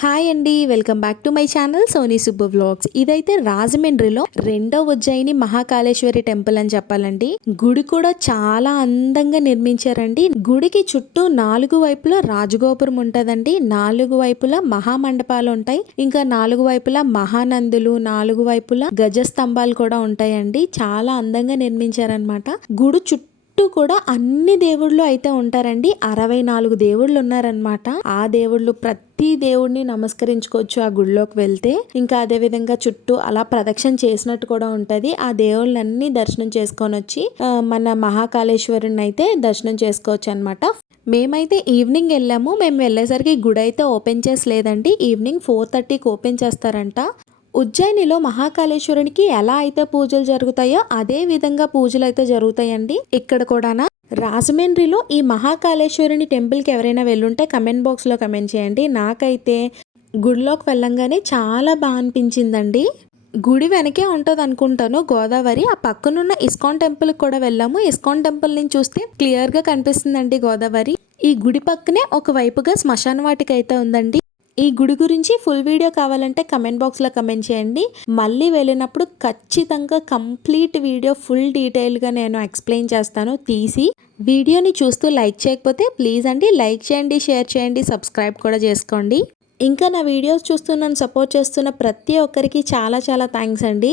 Hi అండి, welcome back to my channel Soni Subbu vlogs. ఇదైతే రాజమండ్రిలో రెండో ఉజ్జయిని మహాకాళేశ్వరి టెంపుల్ అని చెప్పాలండి. గుడి కూడా చాలా అందంగా నిర్మించారండి. గుడికి చుట్టూ 4 వైపులా రాజగోపురం ఉంటదండి. 4 వైపులా మహామండపాలు ఉంటాయి. ఇంకా 4 వైపులా మహానందులు, 4 వైపులా గజస్తంభాలు కూడా ఉంటాయండి. చాలా అందంగా నిర్మించారనమాట. గుడి చుట్టూ కూడా అన్ని దేవుళ్ళు అయితే ఉంటారండి. 64 దేవుళ్ళు ఉన్నారనమాట. ఆ దేవుళ్ళు ప్రతి దేవుడిని నమస్కరించుకోవచ్చు ఆ గుడిలోకి వెళ్తే. ఇంకా అదే విధంగా చుట్టూ అలా ప్రదక్షిణ చేసినట్టు కూడా ఉంటది. ఆ దేవుళ్ళన్నీ దర్శనం చేసుకొని వచ్చి మన మహాకాళేశ్వరుని అయితే దర్శనం చేసుకోవచ్చు అనమాట. మేమైతే ఈవినింగ్ వెళ్ళాము. మేము వెళ్ళేసరికి గుడి అయితే ఓపెన్ చేసలేదండి. ఈవినింగ్ 4:30కి ఓపెన్ చేస్తారంట. ఉజ్జయినిలో మహాకాళేశ్వరునికి ఎలా అయితే పూజలు జరుగుతాయో అదే విధంగా పూజలు అయితే జరుగుతాయండి ఇక్కడ కూడానా. రాజమండ్రిలో ఈ మహాకాళేశ్వరుని టెంపుల్కి ఎవరైనా వెళ్ళుంటే కమెంట్ బాక్స్లో కమెంట్ చేయండి. నాకైతే గుడిలోకి వెళ్ళంగానే చాలా బాగా అనిపించిందండి. గుడి వెనకే ఉంటుంది అనుకుంటాను గోదావరి. ఆ పక్కనున్న ఇస్కాన్ టెంపుల్కి కూడా వెళ్ళాము. ఇస్కాన్ టెంపుల్ నుంచి చూస్తే క్లియర్గా కనిపిస్తుందండి గోదావరి. ఈ గుడి పక్కనే ఒక వైపుగా శ్మశాన వాటిక అయితే ఉందండి. ఈ గుడి గురించి ఫుల్ వీడియో కావాలంటే కమెంట్ బాక్స్లో కమెంట్ చేయండి. మళ్ళీ వెళ్ళినప్పుడు ఖచ్చితంగా కంప్లీట్ వీడియో ఫుల్ డీటెయిల్గా నేను ఎక్స్ప్లెయిన్ చేస్తాను తీసి. వీడియోని చూస్తూ లైక్ చేయకపోతే ప్లీజ్ అండి లైక్ చేయండి, షేర్ చేయండి, సబ్స్క్రైబ్ కూడా చేసుకోండి. ఇంకా నా వీడియోస్ చూస్తూ నన్ను సపోర్ట్ చేస్తున్న ప్రతి ఒక్కరికి చాలా చాలా థ్యాంక్స్ అండి.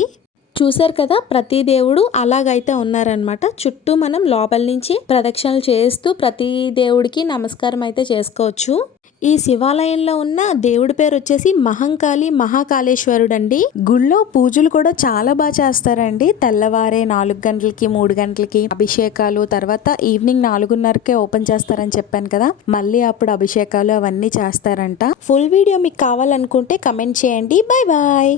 చూసారు కదా, ప్రతి దేవుడు అలాగైతే ఉన్నారనమాట. చుట్టూ మనం లోపల నుంచి ప్రదక్షిణలు చేస్తూ ప్రతి దేవుడికి నమస్కారం అయితే చేసుకోవచ్చు. ఈ శివాలయంలో ఉన్న దేవుడి పేరు వచ్చేసి మహంకాళి మహాకాళేశ్వరుడు అండి. గుళ్ళో పూజలు కూడా చాలా బాగా చేస్తారండి. తెల్లవారే 4 గంటలకి 3 గంటలకి అభిషేకాలు, తర్వాత ఈవినింగ్ 4:30కే ఓపెన్ చేస్తారని చెప్పాను కదా, మళ్ళీ అప్పుడు అభిషేకాలు అవన్నీ చేస్తారంట. ఫుల్ వీడియో మీకు కావాలనుకుంటే కమెంట్ చేయండి. Bye bye.